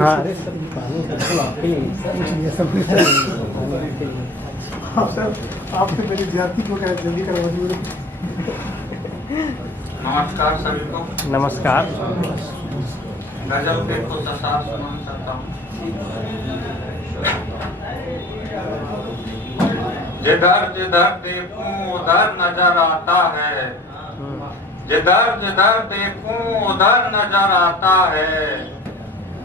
हाँ सर आपसे मेरी ज्यादती को क्या जल्दी करवा दीजिए। नमस्कार सभी को। नमस्कार। गजल के कुछ अशार सुना सकता हूँ। जिधर जिधर देखूं उधर नजर आता है, जिधर जिधर देखूं उधर नजर आता है।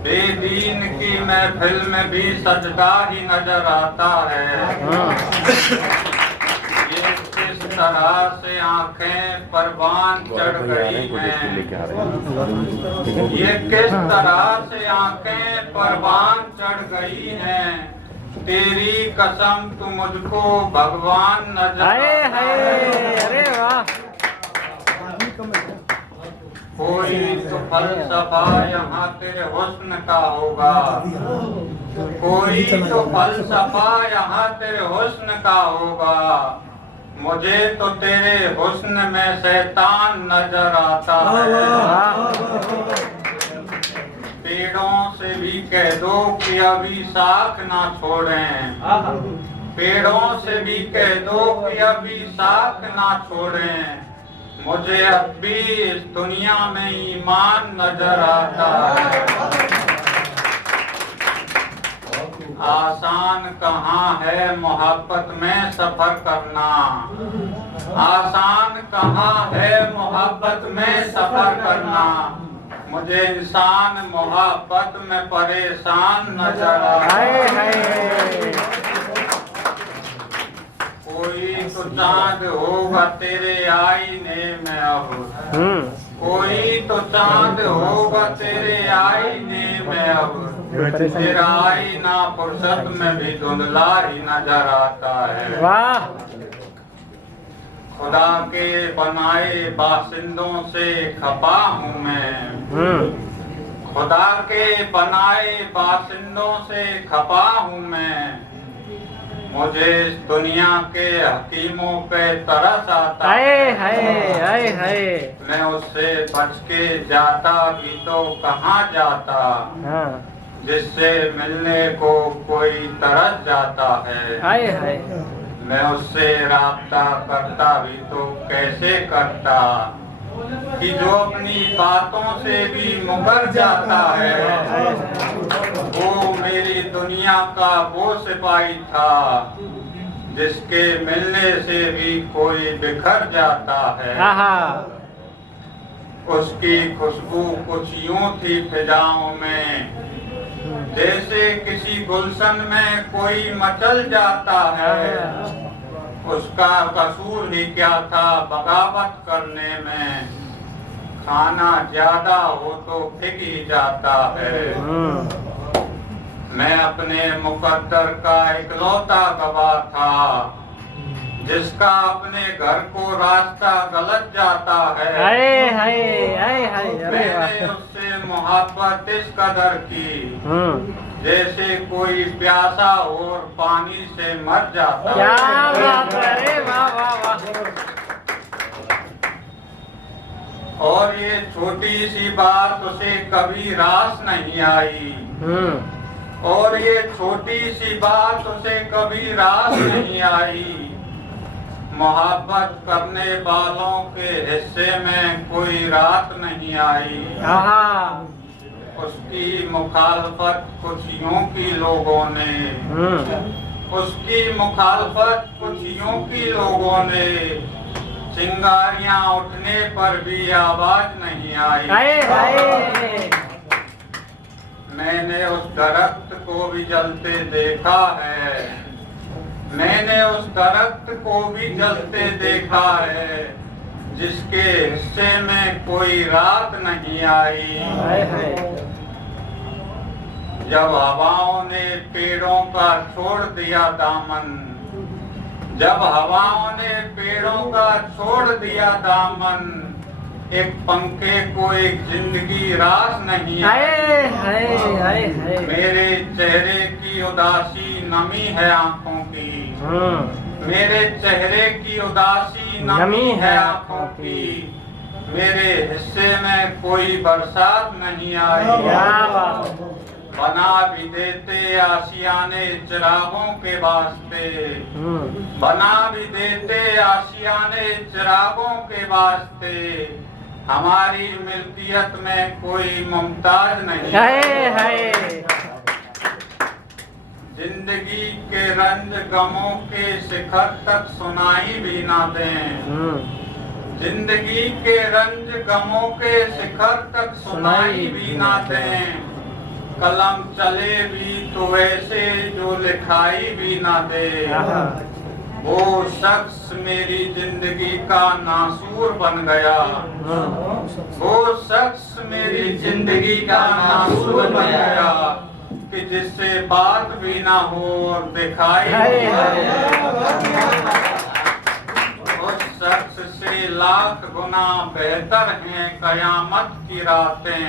बेदीन की महफिल में भी सजदा ही नजर आता है। ये किस तरह से आंखें परवान चढ़ गई हैं, ये किस तरह से आंखें परवान चढ़ गई हैं। तेरी कसम तू मुझको भगवान नजर आता है। अरे वाह। कोई तो फलसफा यहाँ तेरे हुस्न का होगा, कोई तो फलसफा यहाँ तेरे हुस्न का होगा। मुझे तो तेरे हुस्न में शैतान नजर आता है। पेड़ों से भी कह दो कि अभी साख ना छोड़ें, पेड़ों से भी कह दो कि अभी साख ना छोड़ें। मुझे अब भी इस दुनिया में ईमान नजर आता है। आसान कहाँ है मोहब्बत में सफर करना, आसान कहाँ है मोहब्बत में सफर करना। मुझे इंसान मोहब्बत में परेशान नजर आता है। कोई तो चांद होगा तेरे आईने में अब, कोई तो चांद होगा तेरे आईने में अब। तेरा आईना फुर्सत में भी धुंधला ही नजर आता है। वाह। खुदा के बनाए बाशिंदों से खफा हूँ मैं, खुदा के बनाए बाशिंदों से खफा हूँ मैं। मुझे इस दुनिया के हकीमों पे तरस आता है। मैं उससे बच के जाता भी तो कहाँ जाता, जिससे मिलने को कोई तरस जाता है। मैं उससे राब्ता करता भी तो कैसे करता कि जो अपनी बातों से भी मुकर जाता है। वो मेरी दुनिया का वो सिपाही था जिसके मिलने से भी कोई बिखर जाता है। उसकी खुशबू कुछ यूं थी फिजाओं में, जैसे किसी गुलशन में कोई मचल जाता है। उसका कसूर ही क्या था बगावत करने में, खाना ज्यादा हो तो फिक ही जाता है। मैं अपने मुकद्दर का इकलौता गवाह था जिसका अपने घर को रास्ता गलत जाता है। मैंने उससे मोहब्बत इस कदर की जैसे कोई प्यासा और पानी से मर जाता है। और ये छोटी सी बात उसे कभी रास नहीं आई, और ये छोटी सी बात उसे कभी रास नहीं आई। मोहब्बत करने वालों के हिस्से में कोई रात नहीं आई। उसकी मुखालफत कुछ यूं की लोगों ने, उसकी मुखालफत कुछ यूं की लोगों ने, चिंगारियां उठने पर भी आवाज नहीं आई। मैंने उस दरख्त को भी जलते देखा है, मैंने उस दरख्त को भी जलते देखा है जिसके हिस्से में कोई रात नहीं आई। जब हवाओं ने पेड़ों का छोड़ दिया दामन, जब हवाओं ने पेड़ों का छोड़ दिया दामन, एक पंखे को एक जिंदगी रास नहीं आई। मेरे चेहरे की उदासी नमी है आंखों की, मेरे चेहरे की उदासी नमी है आंखों की। मेरे हिस्से में कोई बरसात नहीं आई। बना भी देते आशियाने चिरागों के वास्ते, बना भी देते आशियाने चिरागों के वास्ते, हमारी मिल्कियत में कोई मुमताज नहीं। जिंदगी के रंज गमों के शिखर तक सुनाई भी ना दें, जिंदगी के रंज गमों के शिखर तक सुनाई भी ना दें, कलम चले भी तो वैसे जो लिखाई भी ना दे। वो शख्स मेरी जिंदगी का नासूर बन गया, वो शख्स मेरी जिंदगी का नासूर बन गया, कि जिससे बात भी ना हो और दिखाई भी ना दे। उस शख्स से लाख गुना बेहतर हैं कयामत की रातें,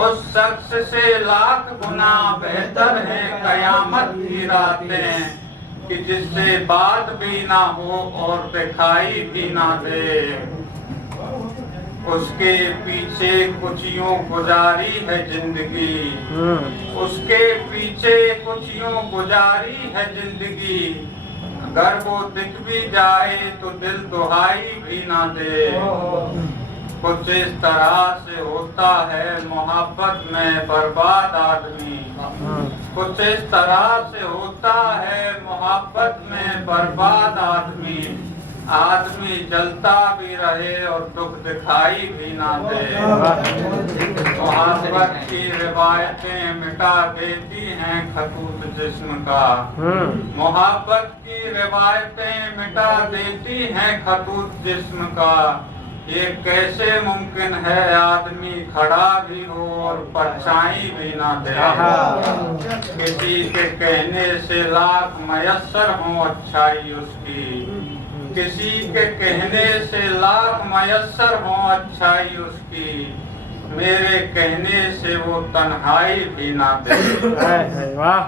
उस शख्स से लाख गुना बेहतर हैं कयामत की रातें, कि जिससे बात भी ना हो और दिखाई भी ना दे। उसके पीछे कुछ यूं गुजारी है जिंदगी, उसके पीछे कुछ यूं गुजारी है जिंदगी, अगर वो दिख भी जाए तो दिल दुहाई भी ना दे। कुछ इस तरह से होता है मोहब्बत में बर्बाद आदमी, कुछ इस तरह से होता है मोहब्बत में बर्बाद आदमी, आदमी जलता भी रहे और दुख दिखाई भी ना दे। मोहब्बत की रिवायतें मिटा देती हैं खतूत जिस्म का, मोहब्बत की रिवायतें मिटा देती हैं खतूत जिस्म का। ये कैसे मुमकिन है आदमी खड़ा भी हो और परछाई भी ना दे। किसी के कहने से लाख मयस्सर हो अच्छाई उसकी, किसी के कहने से लाख मयस्सर हो अच्छाई उसकी, मेरे कहने से वो तन्हाई भी ना दे। वाह।